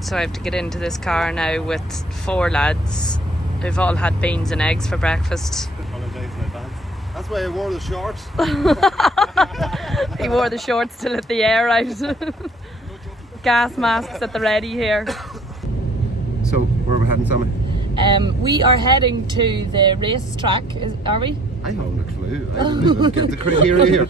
So I have to get into this car now with 4 lads who've all had beans and eggs for breakfast. That's why I wore the shorts. He wore the shorts to let the air out. Gas masks at the ready here. So, where are we heading, Sammy? We are heading to the racetrack, are we? I haven't a clue. I didn't even get the criteria here.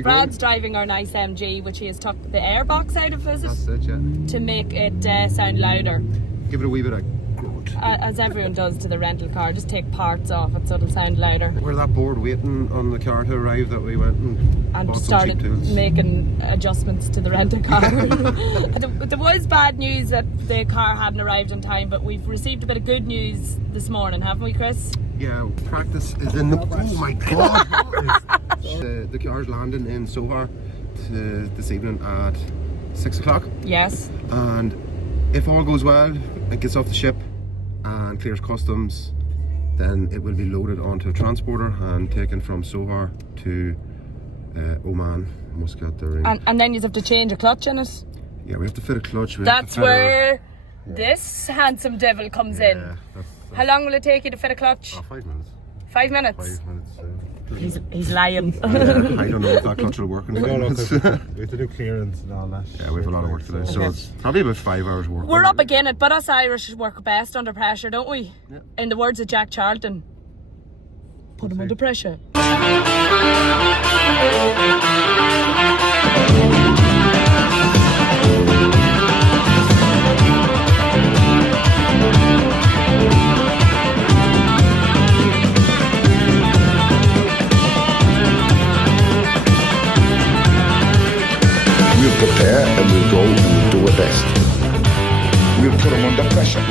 Brad's driving our nice MG, which he has took the airbox out of us. That's it, yeah. To make it sound louder. Give it a wee bit of grunt. As everyone does to the rental car, just take parts off it so it'll sound louder. We're that bored waiting on the car to arrive that we went and bought started some cheap tools. Making adjustments to the rental car. There was bad news that the car hadn't arrived in time, but we've received a bit of good news this morning, haven't we, Chris? Yeah, practice is in the... Oh my God! The car's landing in Sohar this evening at 6 o'clock. Yes. And if all goes well, it gets off the ship and clears customs, then it will be loaded onto a transporter and taken from Sohar to Oman, Muscat. And then you have to change a clutch in it. Yeah, we have to fit a clutch. That's where this handsome devil comes in. How long will it take you to fit a clutch? 5 minutes. 5 minutes? 5 minutes. He's lying. I don't know if that clutch will work in 5 minutes. We have to do clearance and all that. Yeah, we have a lot of work to do. So it's probably about 5 hours work. We're up again it, but us Irish work best under pressure, don't we? Yeah. In the words of Jack Charlton, put him under pressure. We'll prepare and we'll go and we'll do our best. We'll put them under pressure.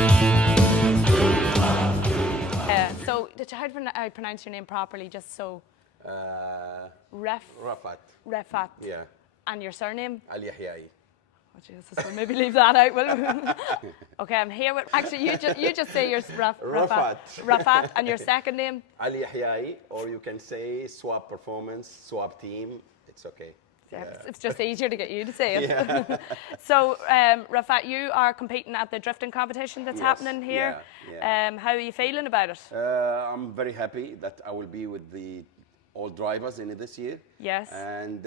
So, how do I pronounce your name properly, just so? Rafat. Refat. Yeah. And your surname? Al Yahyai. Oh Jesus, we'll maybe leave that out, will we? Okay, I'm here with... Actually, you just say your Rafat. Rafat, and your second name? Al Yahyai, or you can say Swap Performance, Swap Team. It's okay. Yeah. It's just easier to get you to say it. Yeah. So, Rafat, you are competing at the drifting competition that's happening here. Yeah. How are you feeling about it? I'm very happy that I will be with the all drivers in it this year. Yes. And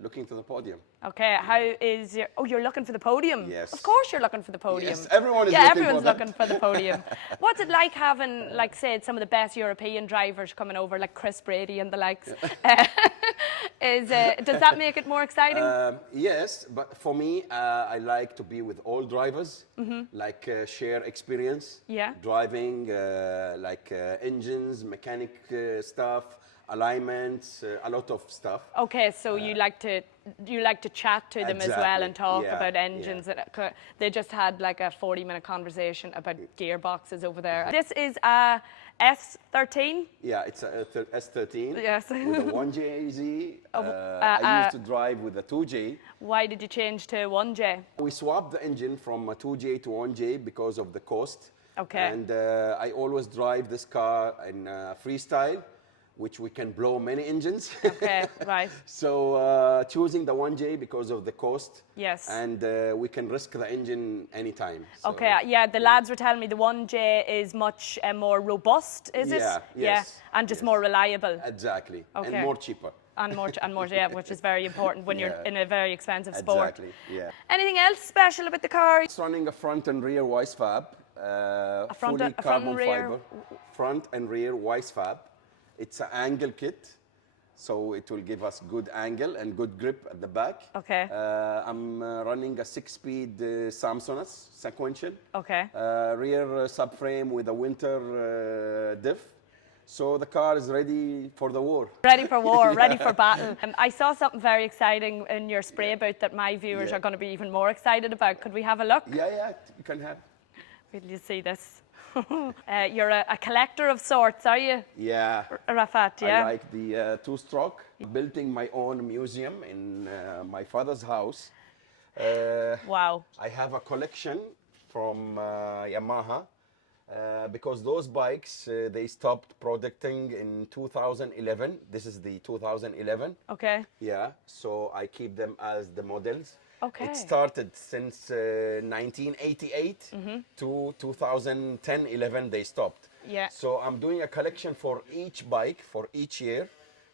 looking to the podium. Okay, how is your... Oh, you're looking for the podium? Yes. Of course you're looking for the podium. Yes, everyone is everyone's looking for the podium. What's it like having, like, say, some of the best European drivers coming over, like Chris Brady and the likes? Does that make it more exciting? Yes, but for me, I like to be with all drivers, like share experience, driving, engines, mechanic stuff, alignments, a lot of stuff. Okay, so you like to chat to them as well and talk about engines. Yeah. They just had like a 40-minute conversation about gearboxes over there. This is a S13? Yeah, it's a S13 yes. with a 1J I used to drive with a 2J. Why did you change to 1J? We swapped the engine from a 2J to 1J because of the cost. Okay. And I always drive this car in freestyle, which we can blow many engines. Okay, right. So choosing the 1J because of the cost. Yes. And we can risk the engine anytime. So. Okay, yeah, the lads were telling me the 1J is much more robust, is it? Yes. Yeah, and just more reliable. Exactly, okay. And more cheaper. And more, yeah, which is very important when you're in a very expensive sport. Exactly, yeah. Anything else special about the car? It's running a front and rear wise fab. Fully carbon fiber. Front and rear wise fab. It's an angle kit, so it will give us good angle and good grip at the back. Okay. I'm running a 6-speed Samsonite sequential. Okay. Rear subframe with a winter diff. So the car is ready for the war. Ready for war, ready for battle. I saw something very exciting in your spray boot that my viewers are going to be even more excited about. Could we have a look? Yeah, you can have. Will you see this? You're a collector of sorts, are you? Yeah. Rafat, yeah? I like the two-stroke. Building my own museum in my father's house. Wow. I have a collection from Yamaha. because those bikes, they stopped producing in 2011. This is the 2011. Okay. Yeah, so I keep them as the models. Okay. It started since 1988 to 2010-11, they stopped. Yeah. So I'm doing a collection for each bike, for each year,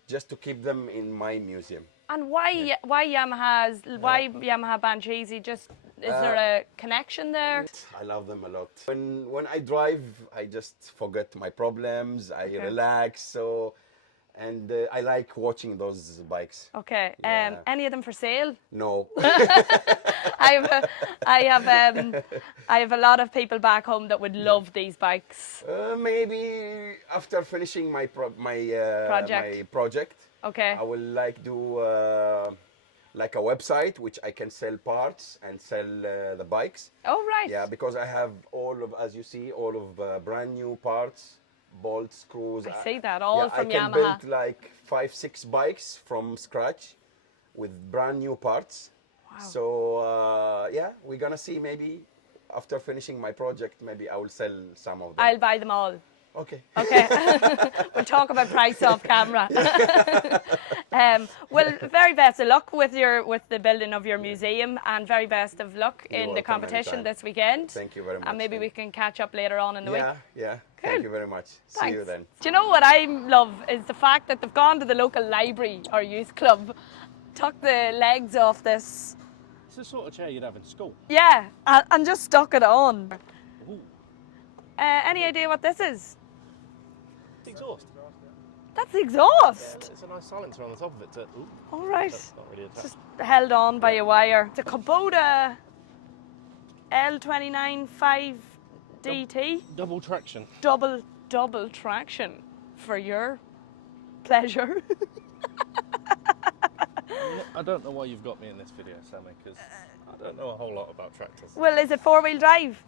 just to keep them in my museum. And why Yamaha Banshee? Just is there a connection there? I love them a lot. When I drive, I just forget my problems. I relax. So, and I like watching those bikes. Okay. Yeah. Any of them for sale? No. I have a lot of people back home that would love these bikes. Maybe after finishing my project. Okay. I will like do like a website which I can sell parts and sell the bikes. Oh right. Yeah, because I have all of, as you see, all of brand new parts, bolts, screws. I see that all from I can Yamaha. build like 5-6 bikes from scratch with brand new parts. Wow. So yeah, we're gonna see, maybe after finishing my project, maybe I will sell some of them. I'll buy them all. Okay. Okay. We'll talk about price off camera. Well, very best of luck with the building of your museum, and very best of luck in the competition this weekend. Thank you very much. And maybe we can catch up later on in the week. Yeah. Cool. Thank you very much. See Thanks. you then. Do you know what I love is the fact that they've gone to the local library or youth club, took the legs off this. It's the sort of chair you'd have in school. Yeah, and just stuck it on. Ooh. Any idea what this is? It's exhaust. That's the exhaust. It's a nice silencer on the top of it. Ooh, All right. that's not really attached. Just held on by a wire. It's a Kubota L29 5DT. Double traction. Double traction for your pleasure. I don't know why you've got me in this video, Sammy, because I don't know a whole lot about tractors. Well, is it four-wheel drive?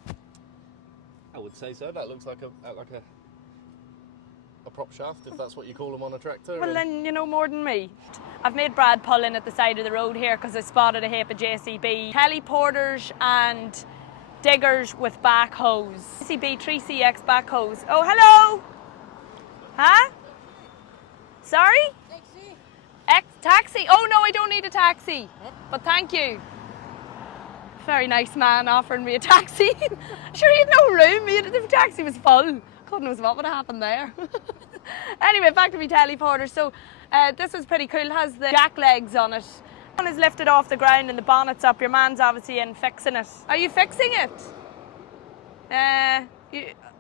I would say so. That looks like a prop shaft, if that's what you call them on a tractor. Well, then you know more than me. I've made Brad pull in at the side of the road here because I spotted a heap of JCB teleporters and diggers with backhoes. JCB 3CX backhoes. Oh, hello! Huh? Sorry? Taxi? Oh no, I don't need a taxi. But thank you. Very nice man offering me a taxi. Sure, he had no room. The taxi was full. God knows what would have happened there. Anyway, back to me teleporter. So this was pretty cool. It has the jack legs on it. One is lifted off the ground and the bonnet's up. Your man's obviously in fixing it. Are you fixing it?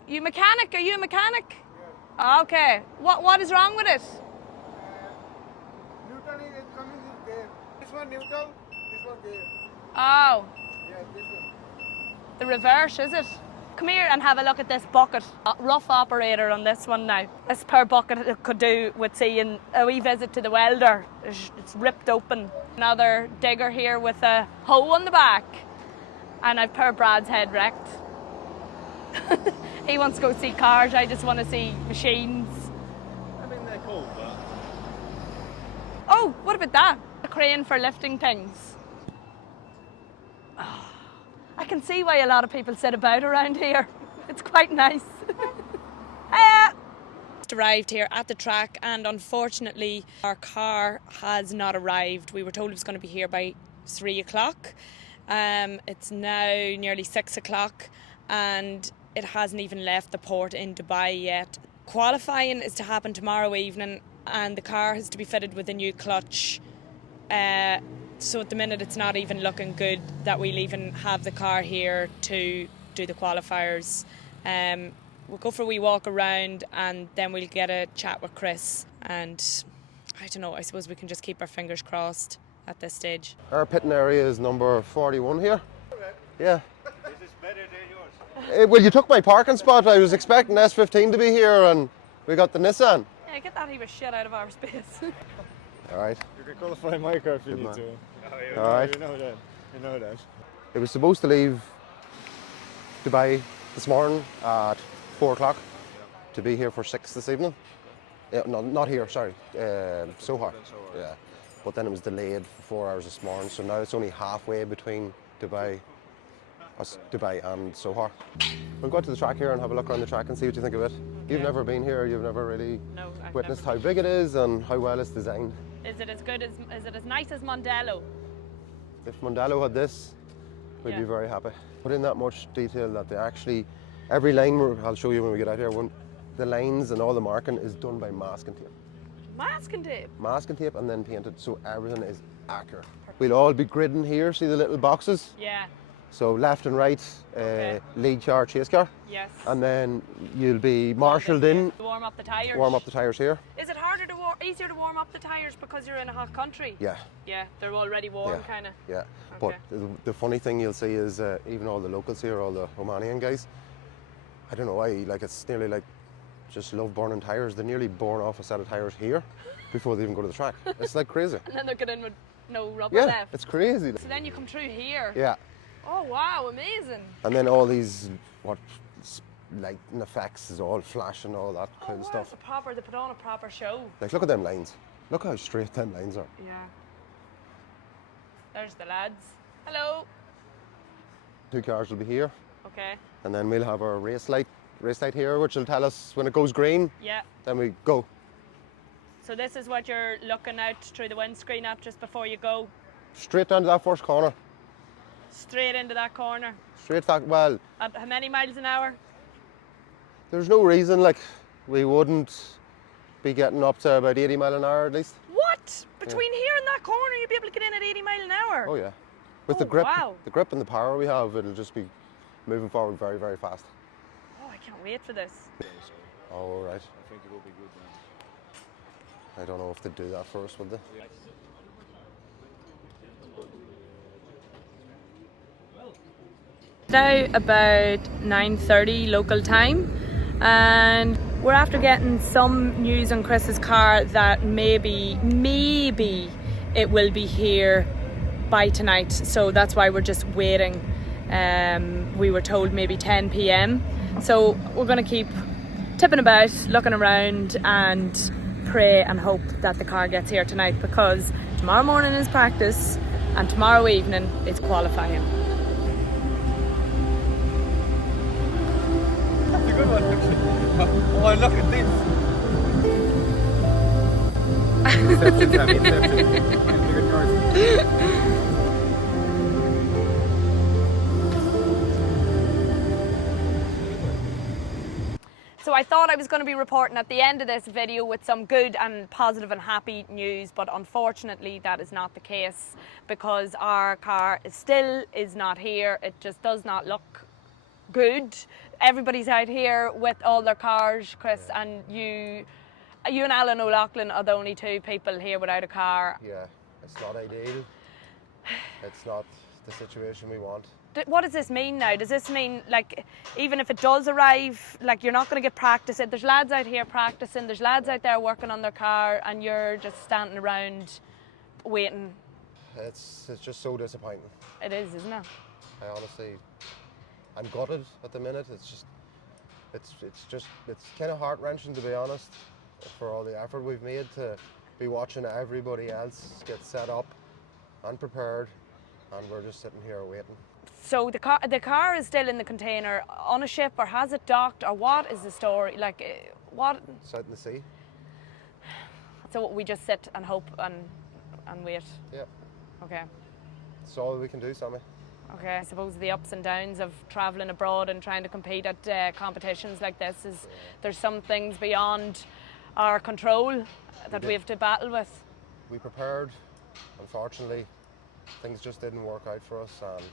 You mechanic? Are you a mechanic? Yeah. Okay. What is wrong with it? Neutral is coming there. This one neutral, this one there. Oh. Yeah, this one. The reverse, is it? Come here and have a look at this bucket. Rough operator on this one now. This per bucket it could do with seeing a wee visit to the welder. It's ripped open. Another digger here with a hoe on the back. And I've per Brad's head wrecked. He wants to go see cars, I just want to see machines. I mean, they're cool, but... Oh, what about that? A crane for lifting things. Oh, I can see why a lot of people sit about around here. It's quite nice. Just arrived here at the track, and unfortunately our car has not arrived. We were told it was going to be here by 3 o'clock. It's now nearly 6 o'clock and it hasn't even left the port in Dubai yet. Qualifying is to happen tomorrow evening and the car has to be fitted with a new clutch. So at the minute it's not even looking good that we'll even have the car here to do the qualifiers. We'll go for a wee walk around and then we'll get a chat with Chris, and I don't know, I suppose we can just keep our fingers crossed at this stage. Our pitting area is number 41 here. Yeah. This is better than yours. Well, you took my parking spot. I was expecting S15 to be here and we got the Nissan. Yeah, get that heap of shit out of our space. All right. You can qualify my car if you Good need man. to. All right. You know that. You know that. It was supposed to leave Dubai this morning at 4 o'clock to be here for 6 this evening. No, not here, sorry. Sohar. Yeah. But then it was delayed for 4 hours this morning, so now it's only halfway between Dubai Dubai and Sohar. We'll go to the track here and have a look around the track and see what you think of it. You've never been here, you've never really witnessed how big it is and how well it's designed. Is it as good as, is it as nice as Mondello? If Mondello had this, we'd be very happy. Put in that much detail that they actually, every line, I'll show you when we get out here, the lines and all the marking is done by masking tape. Masking tape? Masking tape and then painted, so everything is accurate. We'll all be gridding here, see the little boxes? Yeah. So left and right, lead car, chase car. Yes. And then you'll be marshalled in. Warm up the tyres. Warm up the tyres here. Is it harder to easier to warm up the tyres because you're in a hot country? Yeah. Yeah, they're already warm, kind of. Yeah. Okay. But the funny thing you'll see is even all the locals here, all the Omanian guys, I don't know why, like it's nearly like just love burning tyres. They nearly burn off a set of tyres here before they even go to the track. It's like crazy. And then they get in with no rubber Yeah, left. it's crazy. So then you come through here. Yeah. Oh wow, amazing. And then all these lighting effects is all flashing, all that kind of stuff. They put on a proper show. Like look at them lines. Look how straight them lines are. Yeah. There's the lads. Hello. 2 cars will be here. Okay. And then we'll have our race light here, which will tell us when it goes green. Yeah. Then we go. So this is what you're looking out through the windscreen at just before you go. Straight down to that first corner. Straight into that corner. Straight back, well. At how many miles an hour? There's no reason like we wouldn't be getting up to about 80 mile an hour at least. What? Between here and that corner you'd be able to get in at 80 mile an hour? Oh yeah. With the grip and the power we have, it'll just be moving forward very, very fast. Oh, I can't wait for this. All right. I think it will be good now. I don't know if they'd do that for us, would they? Now about 9:30 local time, and we're after getting some news on Chris's car that maybe it will be here by tonight, so that's why we're just waiting. We were told maybe 10 p.m, so we're going to keep tipping about, looking around and pray and hope that the car gets here tonight, because tomorrow morning is practice and tomorrow evening is qualifying. That's a good one. Oh, look at this. Inception, Sammy, inception. So I thought I was going to be reporting at the end of this video with some good and positive and happy news, but unfortunately that is not the case, because our car still is not here. It just does not look good. Everybody's out here with all their cars, Chris, and you and Alan O'Loughlin are the only 2 people here without a car. Yeah, it's not ideal. It's not the situation we want. What does this mean now? Does this mean, like, even if it does arrive, like, you're not going to get practice? There's lads out here practicing, there's lads out there working on their car, and you're just standing around waiting. It's just so disappointing. It is, isn't it? I honestly, I'm gutted at the minute. It's kind of heart-wrenching, to be honest, for all the effort we've made to be watching everybody else get set up and prepared, and we're just sitting here waiting. So the car is still in the container on a ship, or has it docked, or what is the story? Like, what? It's out in the sea. So we just sit and hope and wait? Yeah. Okay. That's all we can do, Sammy. Okay, I suppose the ups and downs of travelling abroad and trying to compete at competitions like this is, there's some things beyond our control that we have to battle with. We prepared. Unfortunately, things just didn't work out for us, and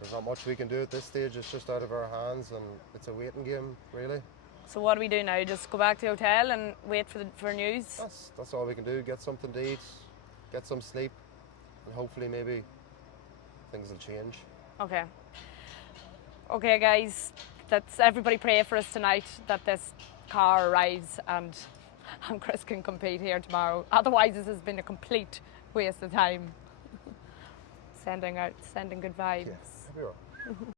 there's not much we can do at this stage. It's just out of our hands, and it's a waiting game, really. So what do we do now? Just go back to the hotel and wait for news? That's all we can do. Get something to eat, get some sleep, and hopefully maybe things will change. Okay. Okay, guys. Everybody pray for us tonight that this car arrives and Chris can compete here tomorrow. Otherwise, this has been a complete waste of time. Sending good vibes. Yeah, everywhere.